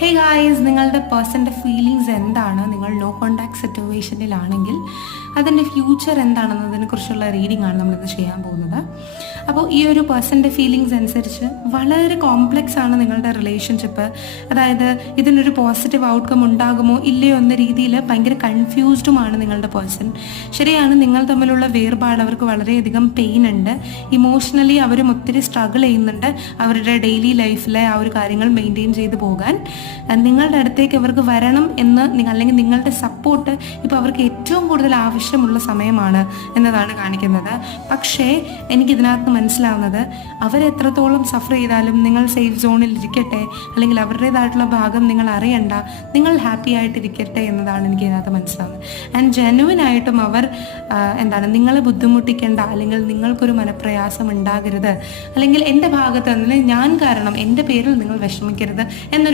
Hey guys, നിങ്ങളുടെ പേഴ്സൻ്റെ feelings എന്താണ്? നിങ്ങൾ നോ കോണ്ടാക്ട് സിറ്റുവേഷനിലാണെങ്കിൽ അതിൻ്റെ ഫ്യൂച്ചർ എന്താണെന്നതിനെ കുറിച്ചുള്ള റീഡിംഗ് ആണ് നമ്മളിത് ചെയ്യാൻ പോകുന്നത്. അപ്പോൾ ഈ ഒരു പേഴ്സൻ്റെ ഫീലിങ്സ് അനുസരിച്ച് വളരെ കോംപ്ലെക്സ് ആണ് നിങ്ങളുടെ റിലേഷൻഷിപ്പ്. അതായത് ഇതിനൊരു പോസിറ്റീവ് ഔട്ട്കം ഉണ്ടാകുമോ ഇല്ലയോ എന്ന രീതിയിൽ ഭയങ്കര കൺഫ്യൂസ്ഡുമാണ് നിങ്ങളുടെ പേഴ്സൺ. ശരിയാണ്, നിങ്ങൾ തമ്മിലുള്ള വേർപാട് അവർക്ക് വളരെയധികം പെയിൻ ഉണ്ട്. ഇമോഷണലി അവരും ഒത്തിരി സ്ട്രഗിൾ ചെയ്യുന്നുണ്ട് അവരുടെ ഡെയിലി ലൈഫിലെ ആ ഒരു കാര്യങ്ങൾ മെയിൻറ്റെയിൻ ചെയ്ത് പോകാൻ. നിങ്ങളുടെ അടുത്തേക്ക് അവർക്ക് വരണം എന്ന് അല്ലെങ്കിൽ നിങ്ങളുടെ സപ്പോർട്ട് ഇപ്പോൾ അവർക്ക് ഏറ്റവും കൂടുതൽ ആവശ്യമുള്ള സമയമാണ് എന്നതാണ് കാണിക്കുന്നത്. പക്ഷേ എനിക്കിതിനകത്ത് മനസ്സിലാവുന്നത് അവരെത്രത്തോളം സഫർ ചെയ്താലും നിങ്ങൾ സേഫ് സോണിൽ ഇരിക്കട്ടെ, അല്ലെങ്കിൽ അവരുടേതായിട്ടുള്ള ഭാഗം നിങ്ങൾ അറിയണ്ട, നിങ്ങൾ ഹാപ്പി ആയിട്ടിരിക്കട്ടെ എന്നതാണ് എനിക്ക് ഇതിനകത്ത് മനസ്സിലാവുന്നത്. ആൻഡ് ജെന്യുവൻ ആയിട്ടും അവർ നിങ്ങളെ ബുദ്ധിമുട്ടിക്കേണ്ട, അല്ലെങ്കിൽ നിങ്ങൾക്കൊരു മനപ്രയാസം ഉണ്ടാകരുത്, അല്ലെങ്കിൽ എൻ്റെ ഭാഗത്ത് നിന്ന് ഞാൻ കാരണം എൻ്റെ പേരിൽ നിങ്ങൾ വിഷമിക്കരുത് എന്നൊരു